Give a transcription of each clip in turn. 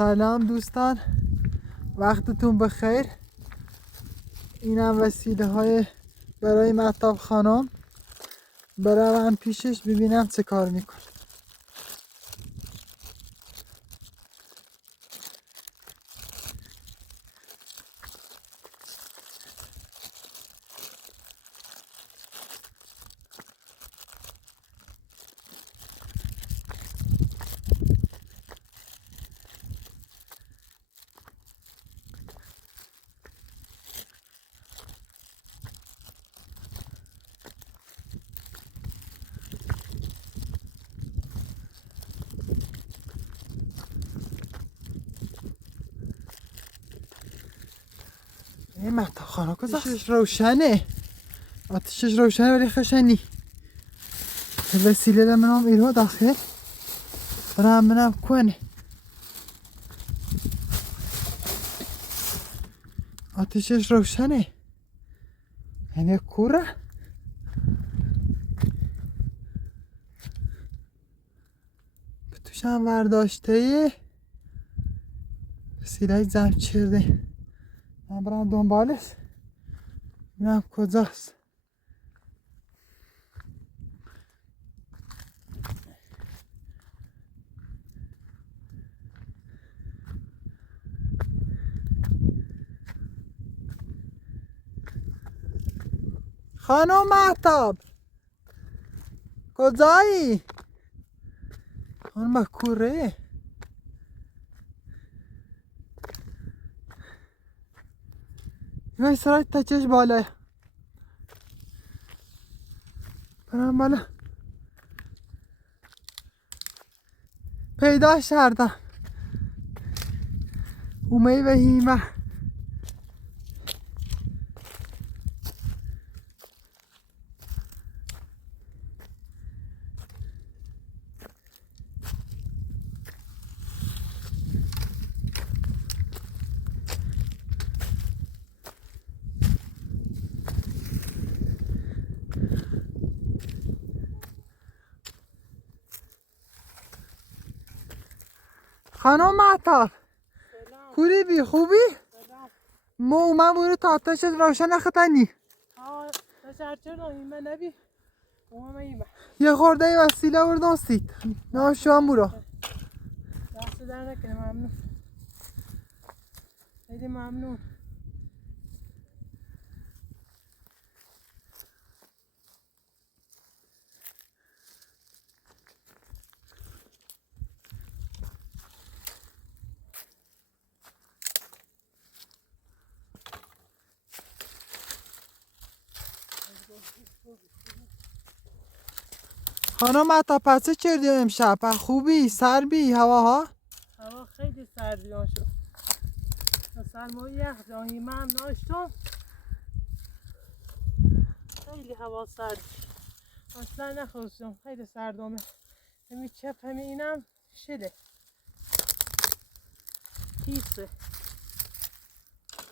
سلام دوستان، وقتتون بخیر. اینم وسیله های برای مهتاب خانم. بروم پیشش ببینم چه کار میکنه. این مهتاب خانم آتشش روشنه، آتشش روشنه ولی خشنی. وسیله منم ایرو داخل برم کنه. آتشش روشنه یعنی کوره. توش هم ورداشته وسیله زمچرده. من برم دنبالش ببینم کجاست. خانم مهتاب کجایی؟ خانم کوره این سرای تچش بالا برم بالا. پیدا کردم اومه و هیمه. خانم مهتاب کوری بی خوبی؟ ما اومم بوری تا آتش روشن خطنی. یه خورده وسیله بردن سید نه شما برو. دست در نکنه. ممنون، خیلی ممنون. خانم مهتاب پس چه کردی امشب؟ خوبی؟ سربی؟ هوا خیلی سردیان شد. سرمایه یخ جایی من ناشتم. خیلی هوا سرد. اصلا نخواستم. خیلی سردامه. همین چپ همین اینم شده. کیسه.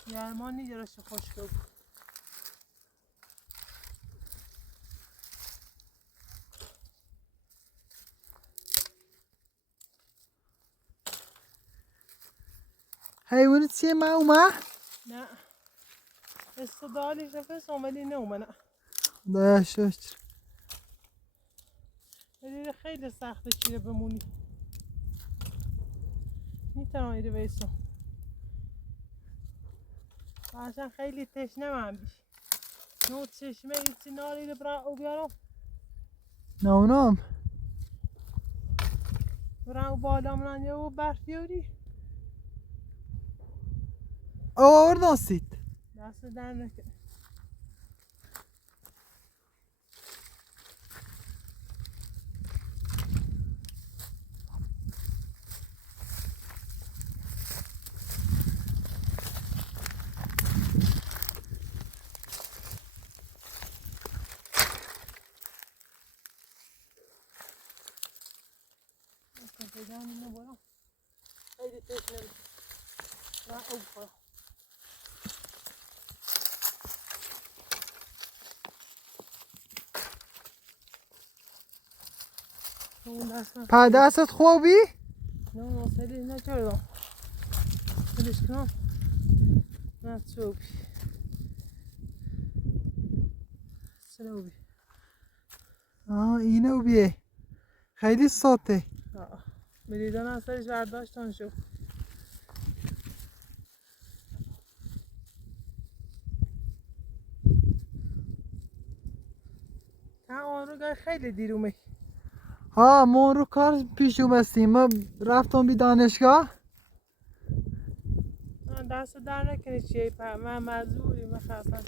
گرمان نیدارش خشکه بود. حیوانی چیه من اومد؟ نه استدالیش نفسم ولی نه اومد. ده شکر. ولی خیلی سخته چیره بمونی. میتونم ایره بیستم. باشن خیلی تشنه من بیش. نو چشمه ایچی ناریده برای او بیارم. نه اونم برای او بالا منان یا او برف بیاری. او آوردن سید دست در نکنه. خیلی تشنه بود. برای او خورم. پا دستت خوبی؟ نه مسئله نکردم. ولش کن نه چوبی سلوبی اینه او بیه خیلی ساته. بریدن از سرش برداشتن شو تا آن رو خیلی دیر اومد. ها ما رو کار پیش اومستیم. ما رفتم بی دانشگاه. دست در نکنه چیه من مزوری من خواستم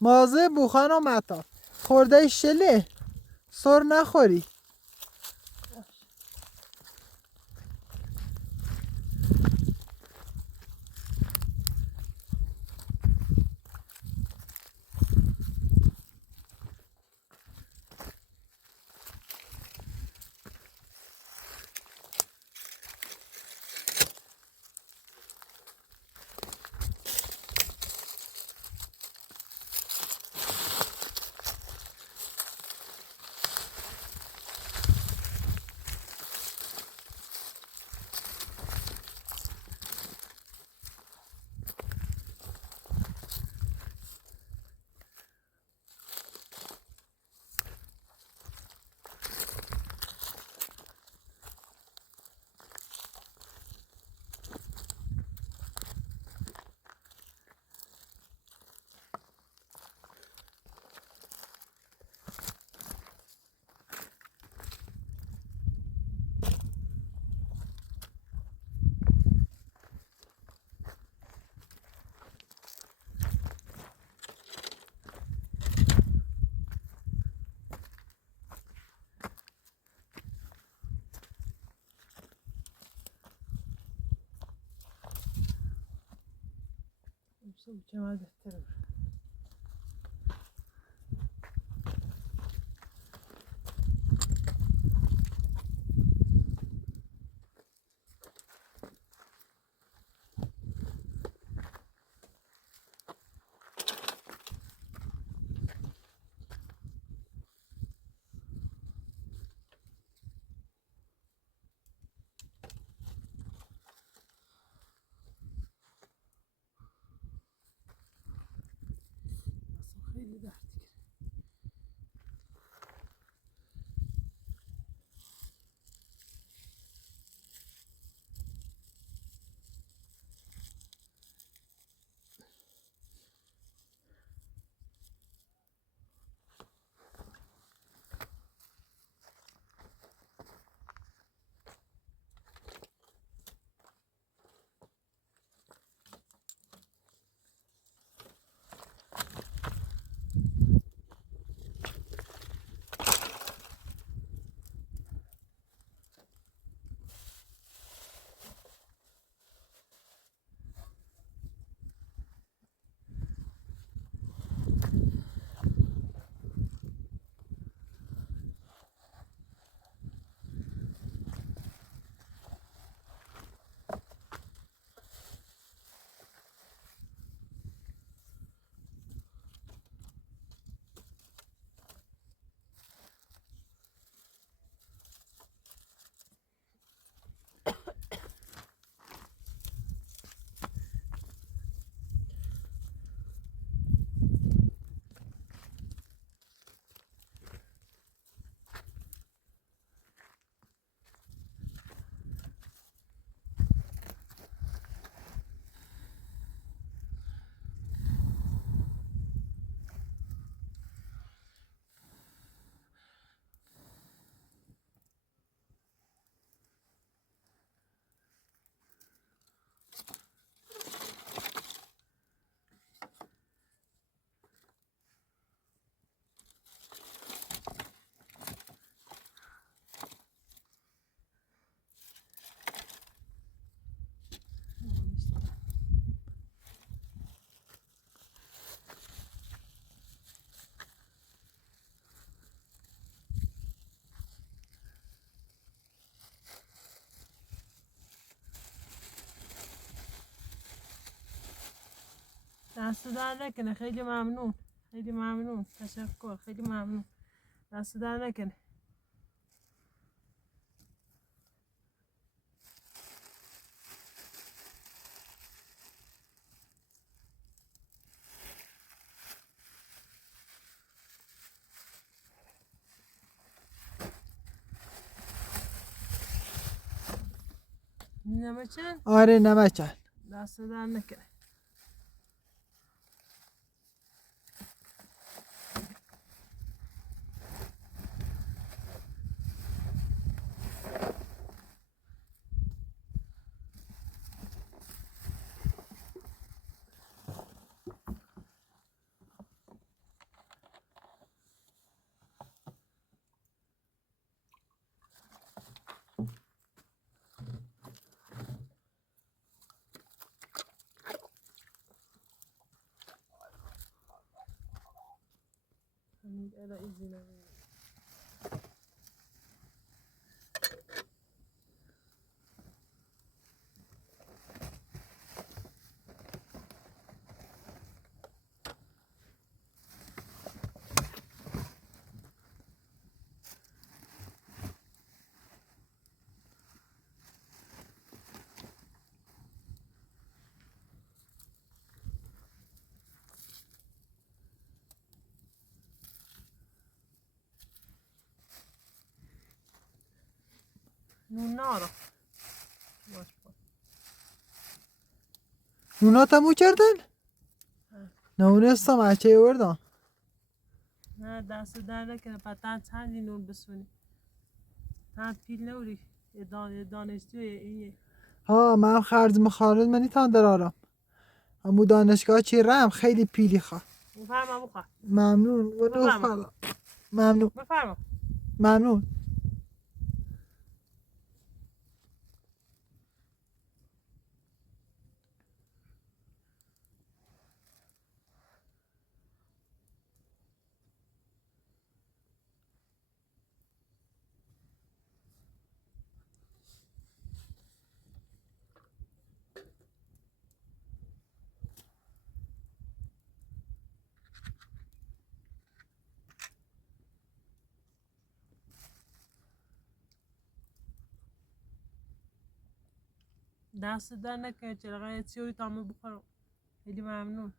مازه بخانا متا خورده شله سر نخوری. چه بهتره دست در نکنه. خیلی ممنون. خیلی ممنون. تشکر. خیلی ممنون. دست در نکنه. نمچن آره نمکن. دست در نکنه. الا ایزی نمید. نون نارو باش باش. نونا تمو کردن؟ نونستم اچه بردم. نه دست در نکنه. پتن چندی نون بسونی. تن پیل نوری. دانشجو این. ها من خرج مخارج منی تان درارم. امو دانشگاه چی رم خیلی پیلی خواه. بفرما بخواه. ممنون. بفرما. ممنون. بفرما. ممنون. دست در نکنه. چرا چیوری تامو بخورم. خیلی ممنون.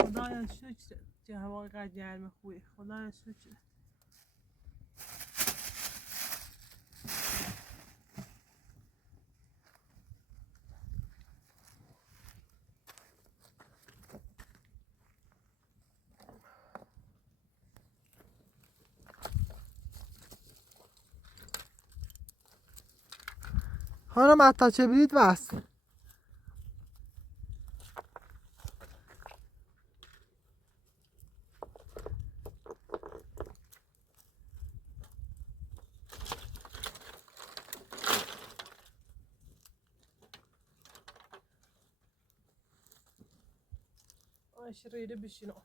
خدایا شکر که هوا اینقدر گرم خوبه. خدایا شکر. خانم اتاچه برید بس. شریره بشینم.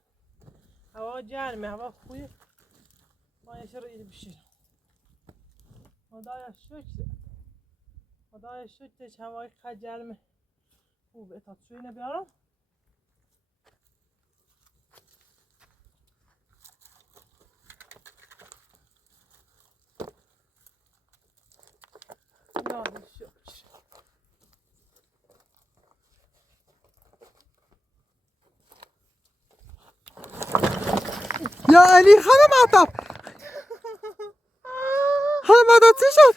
هوا گرمه. هوا خوبه. ما شریره بشینم. خدایا شکر. خدایا شکر که هوای اینقدر گرمه خوبه. تا چوی نبیارم. خدایا شکر. یا علی خانم عطب خانم عطب چی شد؟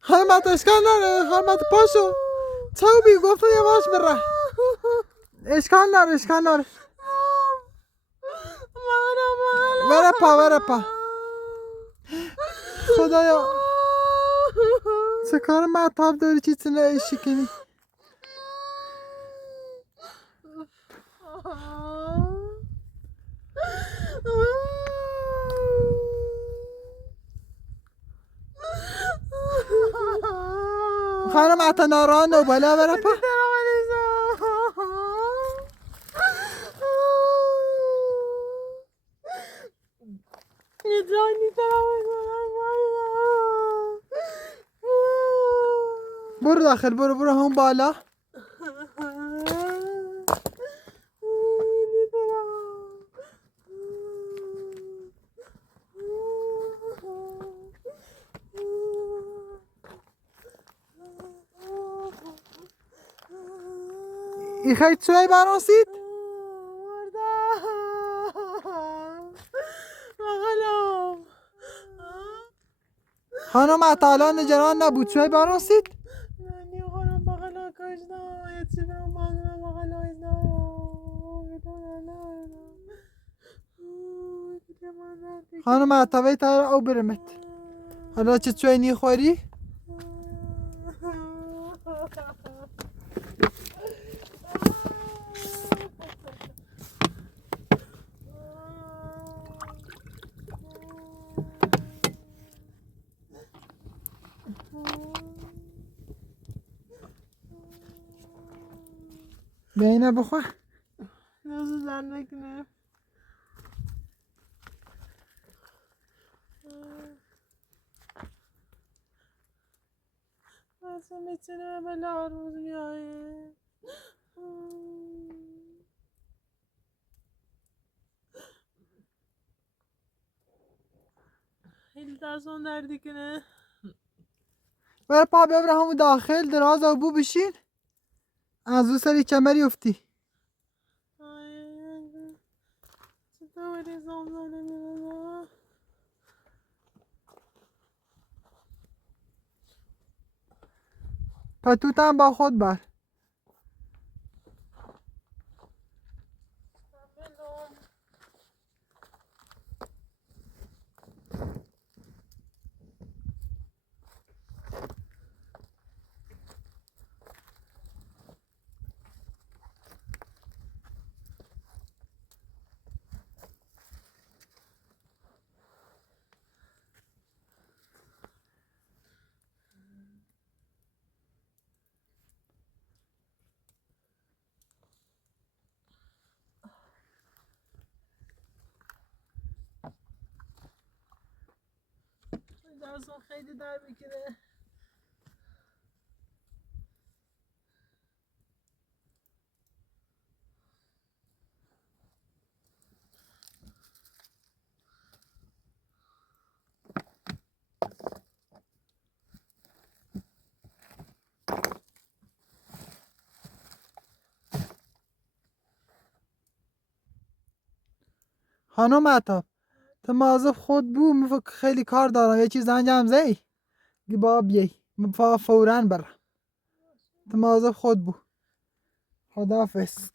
خانم عطب اشکال نره خانم عطب پاشو چوبی گفتم یواش بره اشکال نره ورپا خدایا چه کار مطب داری چیزی نایشی کنی خانم عطا ناران و بالا ورپا برو داخل برو هم بالا ای خیلی چوی براسید خانم عطالا نجران نبود چوی براسید خانم عطاوی تر او برمت حالا چه چوی نی خوری؟ بینه بخوا نازو زن نکنه اصلا میتونه بلا روز میایه خیلی دستان دردی کنه بر پا ببره همون داخل دراز او بو بشین از او سری کمری افتی چطوری زمزانه میرونه پتوت هم با خود بر دستان خیلی درد میکنه خانم عطاب تو مواظب خود بو مفکر خیلی کار دارم یه چیز انجام زی گبا بیای فورا برم تو مواظب خود بو خداحافظ